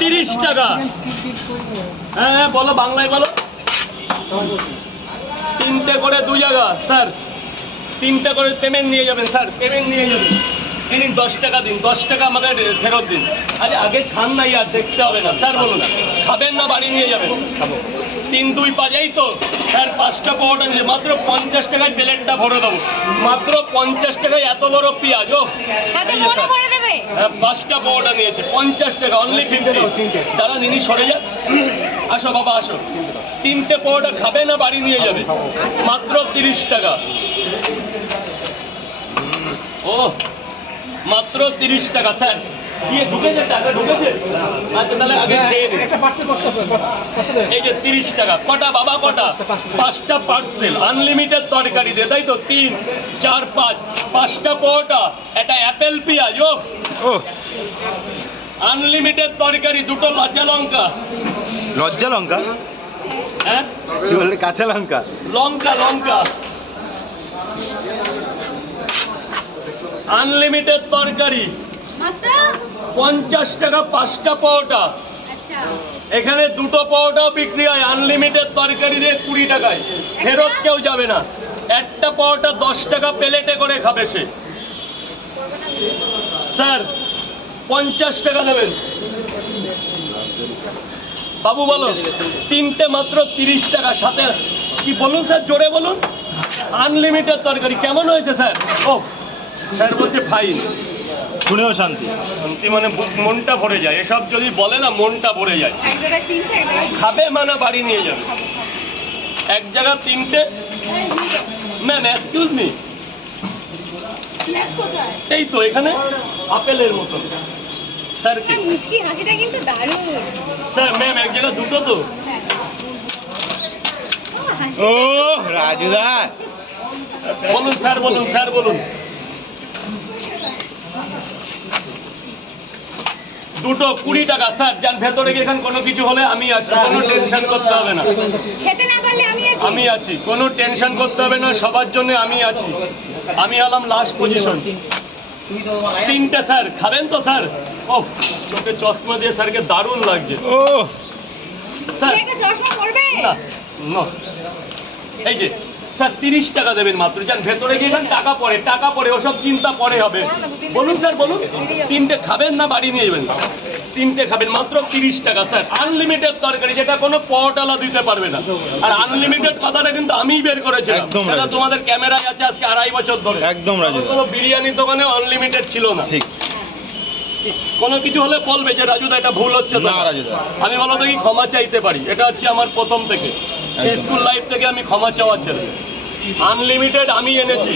30 টাকা। হ্যাঁ বলো, বাংলায় বলো। 3টে করে 2 জায়গা স্যার, 3টে করে পেমেন্ট নিয়ে যাবেন স্যার, পেমেন্ট নিয়ে যাবেন। এই নিন 10 টাকা দিন, 10 টাকা আমাদের ফেরত দিন। আরে আগে খান না, আর দেখতে হবে না স্যার। বলুন খাবেন না বাড়ি নিয়ে যাবেন? 3, 2, 5 এই তো স্যার। 5টা পাওয়াটা নিয়ে মাত্র 50 টাকায় প্লেটটা ভরে দেবো, মাত্র 50 টাকায়। এত বড় পেঁয়াজ, ও 5টা পাওয়াটা নিয়েছে 50 টাকা, অনলি 50। যারা নিনি সরে যাক, আসো বাবা আসো। 3টে পাওয়াটা খাবে না বাড়ি নিয়ে যাবে, মাত্র 30 টাকা। ও মাত্র 30 টাকা স্যার। দিয়ে ঢুকেছে, টাকা ঢুকেছে? আচ্ছা তাহলে আগে খেয়ে নিন। এই যে 30 টাকা। কটা বাবা কটা? 5টা পার্সেল, আনলিমিটেড তরকারি দিয়ে, তাই তো? 3, 4, 5, 5টা পরোটা, একটা অ্যাপেল পেঁয়াজ, ও আনলিমিটেড তরকারি, 2টো লজ্জা লঙ্কা। লজ্জা লঙ্কা? হ্যাঁ কি বললে? কাঁচা লঙ্কা? লঙ্কা লঙ্কা, আনলিমিটেড তরকারি, 50 টাকা 5টা পরোটা। এখানে 2টো পরোটাও বিক্রি হয় আনলিমিটেড তরকারি দিয়ে 20 টাকায়, ফেরত কেউ যাবে না। একটা পরোটা 10 টাকা প্লেটে করে খাবে সে। স্যার 50 টাকা নেবেন বাবু, বলো। 3টে মাত্র 30 টাকা, সাথে কি বলুন স্যার, জোরে বলুন। আনলিমিটেড তরকারি কেমন হয়েছে স্যার? ও স্যার বলছে ফাইন। শুনেও শান্তি। শান্তি মানে মনটা ভরে যায়, এসব যদি বলে না মনটা ভরে যায়। খাবে মানে বাড়ি নিয়ে যাবে। এক জায়গা 3টে। ম্যাম এক্সকিউজ মি, এই তো এখানে আপেলের মতো। স্যার কি মিচকি হাসিটা কিন্তু দারুণ। স্যার ম্যাম এক জায়গা 2টো তো। ও রাজুদা, বলুন স্যার, বলুন স্যার, বলুন। 2টো 20 টাকা স্যার। যান ভেতরে গিয়ে, এখানে কোনো কিছু হলে আমি আছি, কোনো টেনশন করতে হবে না। খেতে না পারলে আমি আছি, কোনো টেনশন করতে হবে না, সবার জন্য আমি আছি। আমি হলাম লাস্ট পজিশন। 3টে স্যার, খাবেন তো স্যার? ওহ চোখে চশমা দিয়ে স্যারকে দারুণ লাগছে। ও স্যার চশমা পড়বে না, না, এই যে স্যার 30 টাকা দেবেন মাত্র। যান ভেতরে গিয়ে টাকা পড়ে, টাকা পড়ে, ওসব চিন্তা পরে হবে। বলুন স্যার বলুন। 3টে খাবেন না বাড়ি নিয়ে যাবেন? 3টে খাবেন, মাত্র 30 টাকা স্যার। আনলিমিটেড তরকারি, যেটা কোনো পরোটালা দিতে পারবে না। আর আনলিমিটেড কথাটা কিন্তু আমিই বের করেছিলাম, একদম সেটা তোমাদের ক্যামেরায় আছে আজকে 2.5 বছর ধরে। একদম রাজু, কোনো বিরিয়ানির দোকানে আনলিমিটেড ছিল না। ঠিক। কোনো কিছু হলে বলবে যে রাজুদা এটা ভুল হচ্ছে তো। না রাজুদা, আমি বলো তো কি ক্ষমা চাইতে পারি, এটা হচ্ছে আমার প্রথম থেকে, সেই স্কুল লাইফ থেকে আমি ক্ষমা চাওয়া ছেলে। আনলিমিটেড আমি এনেছি,